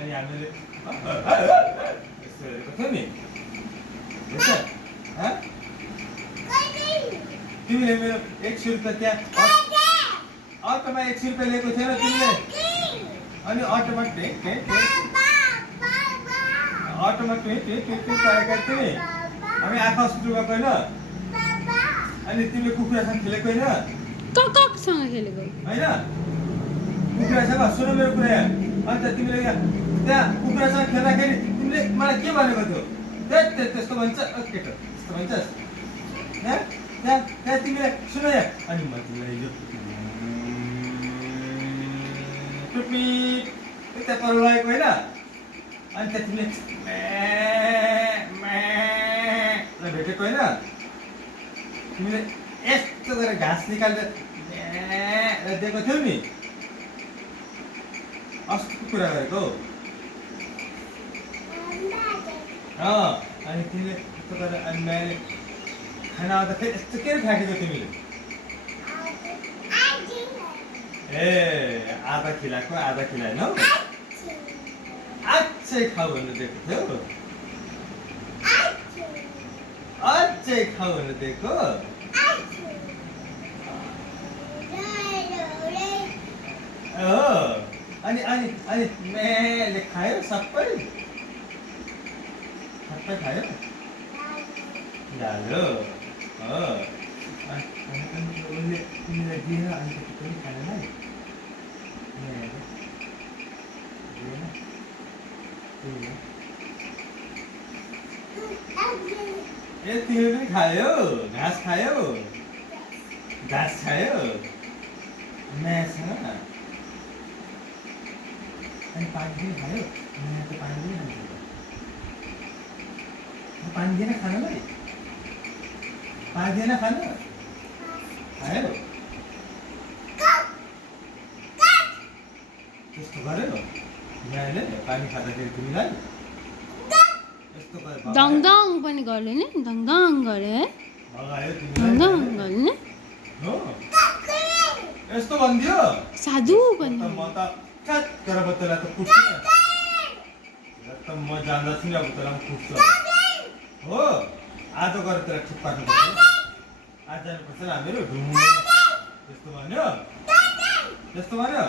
अनि हामीले यस्तो हेरेको थियो नि तिमीले मेरो 100 रुपियाँ त्यहाँ अटोमा 100 रुपियाँ लिएको थिएन तिमीले अनि अटोमा अटोमा पाएका तिमी हामी आँखा हस्पिटल गएको होइन अनि तिमीले कुखुरासँग खेलेको होइन ककसँग खेलेको होइन कुखुरासँग सुन मेरो कुरा अन्त तिमीले त्यहाँ कुखुरासँग खेल्दाखेरि तिमीले मलाई के भनेको थियो त्यस्तो भन्छ केटो त्यस्तो भन्छस् त्यहाँ तिमीले सुन यहाँ अनि म तिमीलाई यो टुप्पी त्यहाँ पर लगेको होइन अनि त्यहाँ तिमीले भेटेको होइन तिमीले यस्तो गरेर घाँस निकालेर दिएको थियौ नि अस्तिको कुरा गरेको अनि तिमीले यस्तो गरेर अनि मैले खाना आउँदा फेरि यस्तो के फ्याँकेको तिमीले ए आधा खिलाएको आधा खिलाएन हौ अझै खाऊ भन्नु दिएको थियो अझै खाऊ भन्नु दिएको अनि अनि अनि मेले खायो सबै खायो डालो तिमीलाई दिएन अनि त पनि खाएन ए तिमीले पनि खायो घाँस खायो घाँस खायो म्यासँग अनि पानी पनि खायो म्या त पानी पनि खान्छ पानी दिएन खानलाई पानी दिएन खान खायो त्यस्तो गर्यो म्याले पानी खाँदाखेरि तिमीलाई दङदङ पनि गर्यो नि दङदङ गरे है भगायो दङदङ गर्यो नि हो यस्तो भन्दियो साधु पनि म त चट गरेर बतला त कुट्छु त म जान्दछु नि अब तँलाई कुट्छु हो आज गएर त्यसलाई ठिक पार्नुपर्छ आज जानुपर्छ हामीहरू ढुङ्गो त्यस्तो भन्यो त्यस्तो भन्यो